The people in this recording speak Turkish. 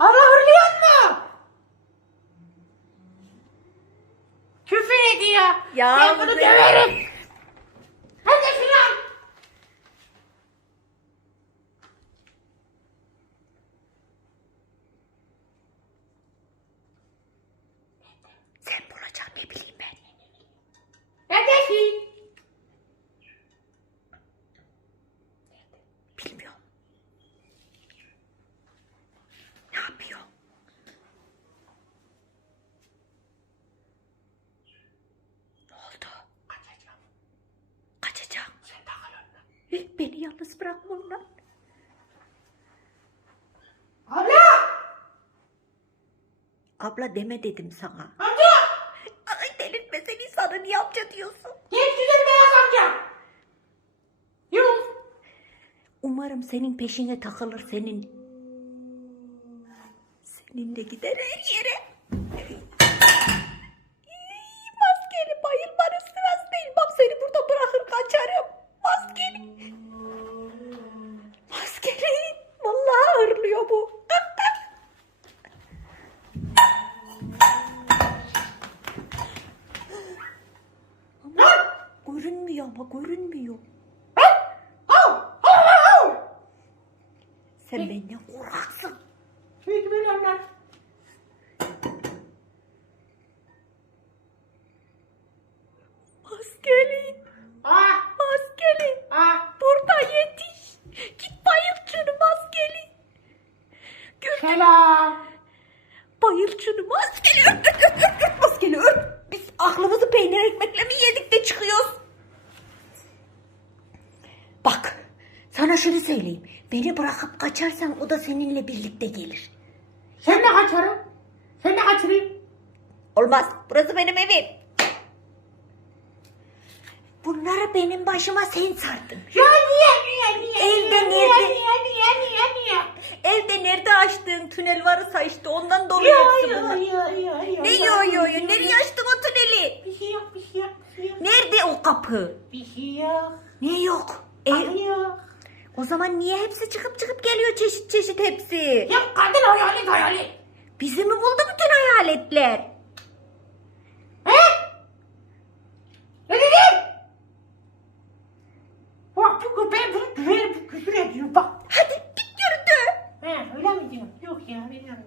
Hala hırlıyor mu? Küfür ediyor. Ya ben bunu bu- döverim. Hadi şunu. Sen bulacaksın ne bileyim ben. Neredesin? Bilmiyorum. Ne yapıyor? Ne oldu? Kaçacağım. Kaçacağım. Sen takıl onunla. Eh, Beni yalnız bırakma lan. Abla! Abla deme dedim sana. Amca! Ay delirtme sen insanı niye amca diyorsun? Genç güzel beyaz amca. Yok. Umarım senin peşine takılır senin. Seninle gider her yere. Ama görünmüyor. Sen benden korkaksın. Hiç bilemem. Maskeli. Ah! Maskeli. Ah! Burada yetiş. Git bayıl şunu maskeli. Gör Selam. bayıl şunu maskeli. Ört, ört, ört, ört, ört, maskeli ört. Biz aklımızı peynir ekmekle mi yedik de çıkıyoruz? Bak sana şunu söyleyeyim. Beni bırakıp kaçarsan o da seninle birlikte gelir. Sen de kaçarım. Sen de kaçırayım. Olmaz. Burası benim evim. Bunları benim başıma sen sardın. Ya niye niye niye? Evde niye, nerede? Niye niye niye niye? Evde nerede açtığın tünel varsa işte ondan dolayı hepsi bunlar. ya ya ya. Ne yo yo yo? Nereye açtın o tüneli? Bir şey yok bir şey yok bir şey yok. Nerede o kapı? Bir şey yok. Ne yok? E, Abi yok. O zaman niye hepsi çıkıp çıkıp geliyor çeşit çeşit hepsi? Ya kadın hayalet hayalet. Bizi mi buldu bütün hayaletler? He? Ne dedin? Bak bu köpeğe bunu bu küfür ediyor bak. Hadi git yürüdü. He öyle mi diyorsun? Yok ya bilmiyorum.